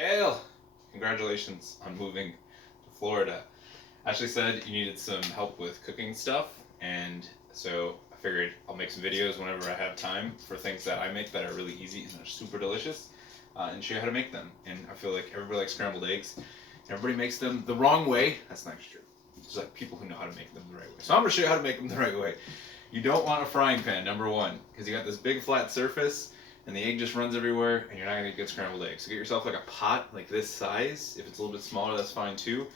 Cale, congratulations on moving to Florida. Ashley said you needed some help with cooking stuff, and so I figured I'll make some videos whenever I have time for things that I make that are really easy and are super delicious, and show you how to make them. And I feel like everybody likes scrambled eggs. Everybody makes them the wrong way. That's not true. There's like people who know how to make them the right way. So I'm gonna show you how to make them the right way. You don't want a frying pan, number one, because you got this big flat surface and the egg just runs everywhere and you're not gonna get good scrambled eggs. So get yourself like a pot like this size. If it's a little bit smaller, that's fine too.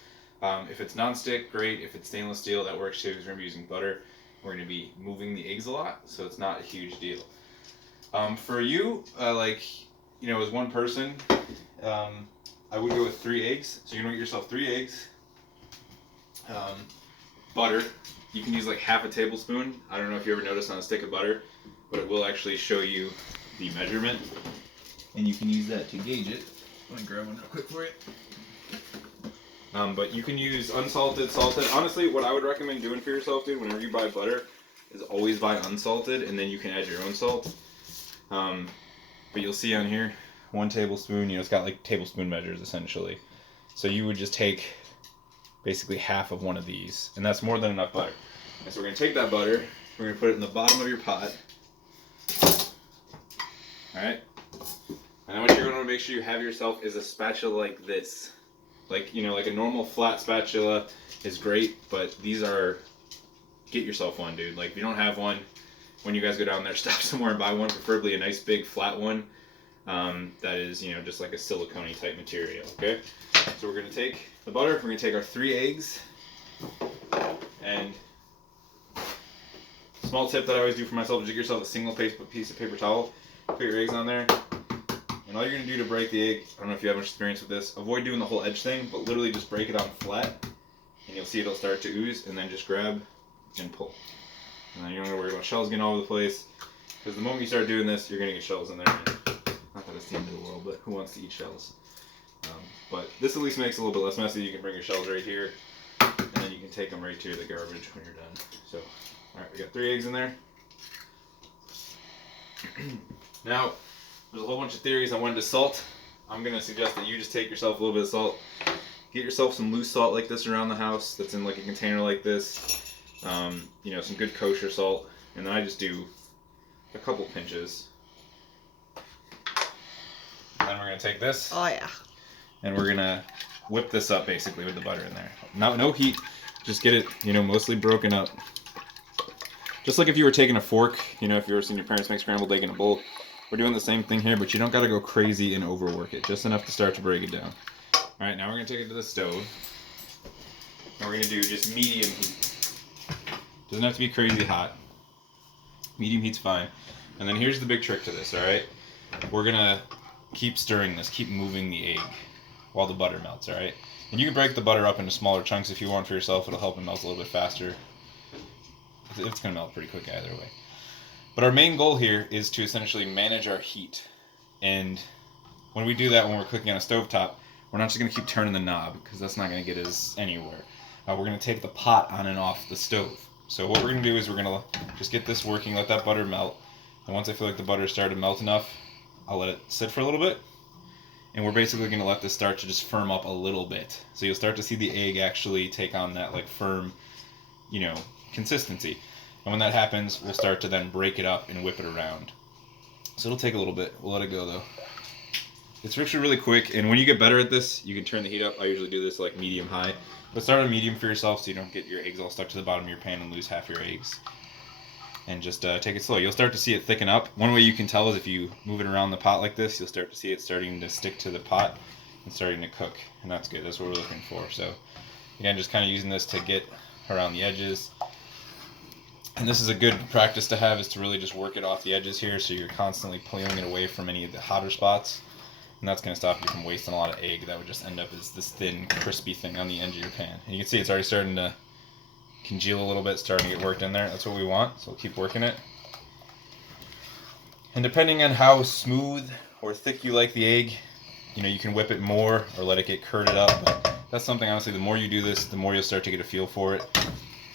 If it's non-stick, great. If it's stainless steel, that works too, because we're gonna be using butter. We're gonna be moving the eggs a lot, so it's not a huge deal. For you, as one person, I would go with 3 eggs. So you're gonna get yourself 3 eggs. Butter. You can use like half a tablespoon. I don't know if you ever noticed on a stick of butter, but it will actually show you the measurement. And you can use that to gauge it. Let me grab one real quick for you. But you can use unsalted, salted. Honestly, what I would recommend doing for yourself, dude, whenever you buy butter, is always buy unsalted, and then you can add your own salt. But you'll see on here, 1 tablespoon, it's got like tablespoon measures essentially. So you would just take basically half of one of these, and that's more than enough butter. And so we're gonna take that butter, we're gonna put it in the bottom of your pot. Alright? And then what you're gonna make sure you have yourself is a spatula like this. Like a normal flat spatula is great, but these are, get yourself one, dude. Like if you don't have one, when you guys go down there, stop somewhere and buy one, preferably a nice big flat one. That is, just like a silicone type material, okay? So we're gonna take the butter, we're gonna take our 3 eggs, and small tip that I always do for myself is get yourself a single piece of paper towel, put your eggs on there, and all you're gonna do to break the egg, I don't know if you have much experience with this, avoid doing the whole edge thing, but literally just break it on flat, and you'll see it'll start to ooze, and then just grab and pull. And then you don't have to worry about shells getting all over the place, because the moment you start doing this, you're gonna get shells in there. Not that it's the end of the world, but who wants to eat shells? But this at least makes it a little bit less messy. You can bring your shells right here, and then you can take them right to the garbage when you're done. So, alright, we got 3 eggs in there. Now, there's a whole bunch of theories on when to salt. I'm going to suggest that you just take yourself a little bit of salt. Get yourself some loose salt like this around the house that's in like a container like this. Some good kosher salt. And then I just do a couple pinches. And then we're going to take this. Oh yeah. And we're going to whip this up basically with the butter in there. No heat. Just get it, mostly broken up. Just like if you were taking a fork, if you ever seen your parents make scrambled egg in a bowl. We're doing the same thing here, but you don't got to go crazy and overwork it. Just enough to start to break it down. Alright, now we're going to take it to the stove. And we're going to do just medium heat. Doesn't have to be crazy hot. Medium heat's fine. And then here's the big trick to this, alright? We're going to keep stirring this, keep moving the egg while the butter melts, alright? And you can break the butter up into smaller chunks if you want for yourself. It'll help it melt a little bit faster. It's going to melt pretty quick either way. But our main goal here is to essentially manage our heat. And when we do that, when we're cooking on a stovetop, we're not just going to keep turning the knob, because that's not going to get us anywhere. We're going to take the pot on and off the stove. So what we're going to do is we're going to just get this working, let that butter melt. And once I feel like the butter started to melt enough, I'll let it sit for a little bit. And we're basically going to let this start to just firm up a little bit. So you'll start to see the egg actually take on that like firm, consistency. And when that happens, we'll start to then break it up and whip it around. So it'll take a little bit. We'll let it go though. It's actually really quick, and when you get better at this, you can turn the heat up. I usually do this like medium-high. But start on medium for yourself so you don't get your eggs all stuck to the bottom of your pan and lose half your eggs. And just take it slow. You'll start to see it thicken up. One way you can tell is if you move it around the pot like this, you'll start to see it starting to stick to the pot and starting to cook. And that's good. That's what we're looking for. So again, just kind of using this to get around the edges. And this is a good practice to have, is to really just work it off the edges here, so you're constantly peeling it away from any of the hotter spots. And that's going to stop you from wasting a lot of egg. That would just end up as this thin, crispy thing on the end of your pan. And you can see it's already starting to congeal a little bit, starting to get worked in there. That's what we want, so we'll keep working it. And depending on how smooth or thick you like the egg, you can whip it more or let it get curded up. But that's something, honestly, the more you do this, the more you'll start to get a feel for it.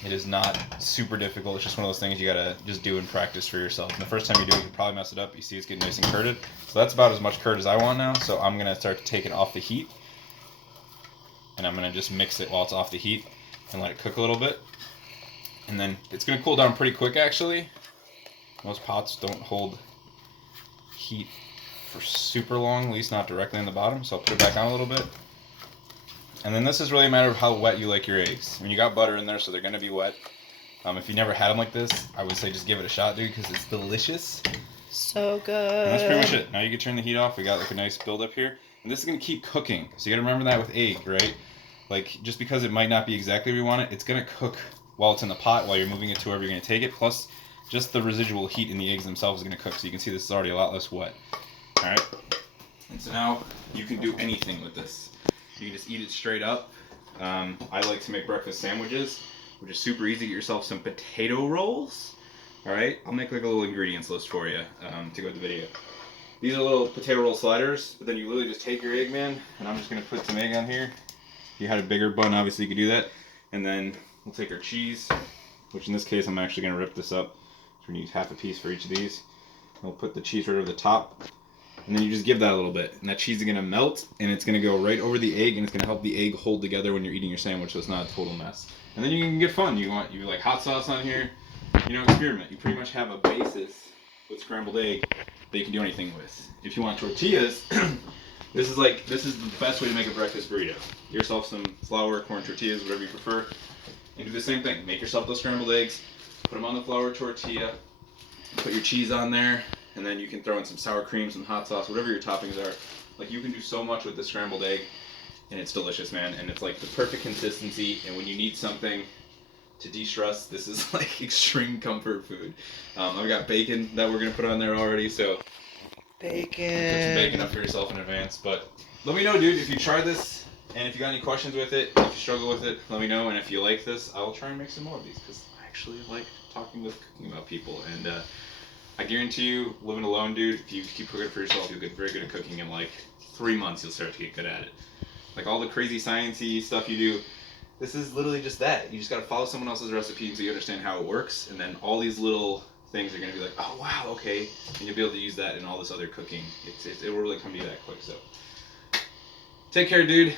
It is not super difficult. It's just one of those things you gotta just do and practice for yourself. And the first time you do it, you probably mess it up. You see it's getting nice and curd. So that's about as much curd as I want now. So I'm gonna start to take it off the heat. And I'm gonna just mix it while it's off the heat and let it cook a little bit. And then it's gonna cool down pretty quick actually. Most pots don't hold heat for super long, at least not directly on the bottom. So I'll put it back on a little bit. And then this is really a matter of how wet you like your eggs. I mean, you got butter in there, so they're going to be wet. If you never had them like this, I would say just give it a shot, dude, because it's delicious. So good. And that's pretty much it. Now you can turn the heat off. We got like a nice buildup here. And this is going to keep cooking. So you got to remember that with egg, right? Like, just because it might not be exactly where you want it, it's going to cook while it's in the pot, while you're moving it to wherever you're going to take it. Plus, just the residual heat in the eggs themselves is going to cook. So you can see this is already a lot less wet. All right? And so now you can do anything with this. You can just eat it straight up. I like to make breakfast sandwiches, which is super easy. Get yourself some potato rolls. All right, I'll make like a little ingredients list for you to go with the video. These are little potato roll sliders, but then you literally just take your egg, man, and I'm just gonna put some egg on here. If you had a bigger bun, obviously you could do that. And then we'll take our cheese, which in this case I'm actually gonna rip this up. So we're gonna use half a piece for each of these. We'll put the cheese right over the top. And then you just give that a little bit, and that cheese is gonna melt, and it's gonna go right over the egg, and it's gonna help the egg hold together when you're eating your sandwich, so it's not a total mess. And then you can get fun. You like hot sauce on here, experiment. You pretty much have a basis with scrambled egg that you can do anything with. If you want tortillas, this is the best way to make a breakfast burrito. Get yourself some flour, corn tortillas, whatever you prefer, and do the same thing. Make yourself those scrambled eggs, put them on the flour tortilla, put your cheese on there. And then you can throw in some sour cream, some hot sauce, whatever your toppings are. Like, you can do so much with the scrambled egg, and it's delicious, man. And it's like the perfect consistency. And when you need something to de-stress, this is like extreme comfort food. I've got bacon that we're gonna put on there already, so bacon. Put some bacon up for yourself in advance. But let me know, dude, if you try this, and if you got any questions with it, if you struggle with it, let me know. And if you like this, I will try and make some more of these, because I actually like talking about people. And I guarantee you, living alone, dude, if you keep cooking for yourself, you'll get very good at cooking. In like 3 months, you'll start to get good at it. Like all the crazy sciencey stuff you do, this is literally just that. You just gotta follow someone else's recipe until you understand how it works, and then all these little things are gonna be like, oh wow, okay, and you'll be able to use that in all this other cooking. It will really come to you that quick. So take care, dude.